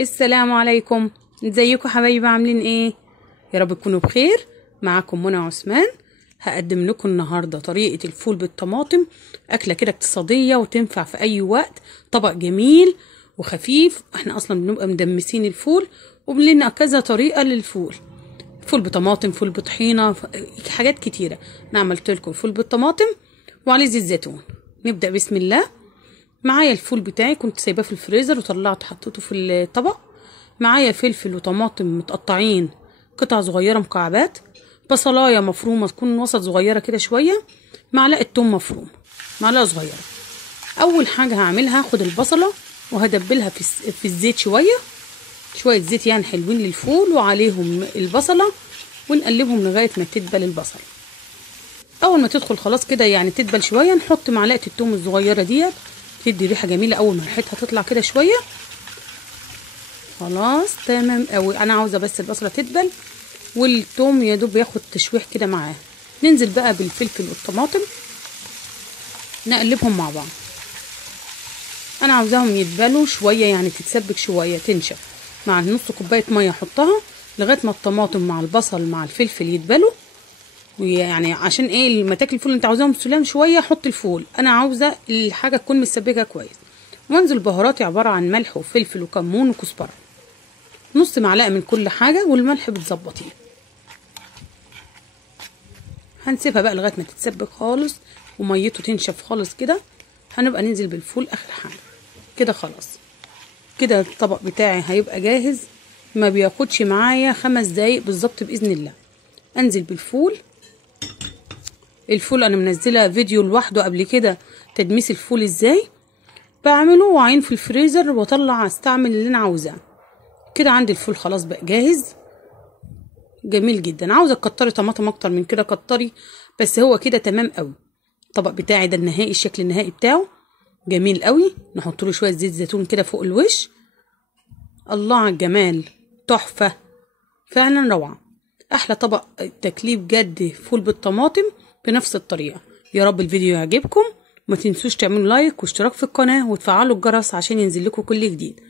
السلام عليكم. ازيكم حبايبي؟ عاملين ايه؟ يا رب تكونوا بخير. معاكم منى عثمان. هقدم لكم النهارده طريقه الفول بالطماطم، اكله كده اقتصاديه وتنفع في اي وقت. طبق جميل وخفيف. احنا اصلا بنبقى مدمسين الفول وبلنا كذا طريقه للفول. فول بطماطم، فول بطحينه، حاجات كتيره. انا عملت لكم فول بالطماطم وعليه زيت زيتون. نبدا بسم الله. معايا الفول بتاعي كنت سايباه في الفريزر وطلعت حطيته في الطبق. معايا فلفل وطماطم متقطعين قطع صغيره مكعبات، بصلايه مفرومه تكون وسط صغيره كده شويه، معلقه توم مفروم، معلقه صغيره. اول حاجه هعملها هاخد البصله وهدبلها في الزيت شويه زيت يعني حلوين للفول، وعليهم البصله ونقلبهم لغايه ما تدبل البصل. اول ما تدخل خلاص كده يعني تدبل شويه، نحط معلقه التوم الصغيره ديت، تدي ريحه جميله. اول ما ريحتها تطلع كده شويه خلاص تمام قوي. انا عاوزه بس البصله تدبل والثوم يا دوب ياخد تشويح كده معاه. ننزل بقى بالفلفل والطماطم نقلبهم مع بعض. انا عاوزاهم يدبلوا شويه يعني تتسبك شويه تنشف. مع نص كوبايه ميه احطها لغايه ما الطماطم مع البصل مع الفلفل يدبلوا. ويعني عشان ايه لما تاكل الفول انت عاوزاهم سلام شويه حط الفول. انا عاوزه الحاجه تكون متسبكه كويس. وانزل بهاراتي عباره عن ملح وفلفل وكمون وكزبره، نص معلقه من كل حاجه، والملح بتظبطيه. هنسيبها بقى لغايه ما تتسبك خالص وميته تنشف خالص كده. هنبقى ننزل بالفول اخر حاجه كده. خلاص كده الطبق بتاعي هيبقى جاهز، ما بياخدش معايا 5 دقايق بالظبط باذن الله. انزل بالفول. الفول انا منزله فيديو لوحده قبل كده، تدميس الفول ازاي بعمله، وعين في الفريزر واطلع استعمل اللي انا عاوزاه. كده عندي الفول خلاص بقى جاهز جميل جدا. عاوزه تكتري طماطم اكتر من كده كتري، بس هو كده تمام قوي. الطبق بتاعي ده النهائي، الشكل النهائي بتاعه جميل قوي. نحط له شويه زيت زيتون كده فوق الوش. الله على الجمال، تحفه فعلا روعه. احلى طبق تكليف جد فول بالطماطم بنفس الطريقه. يا رب الفيديو يعجبكم. ما تنسوش تعملوا لايك واشتراك في القناه وتفعلوا الجرس عشان ينزل لكم كل جديد.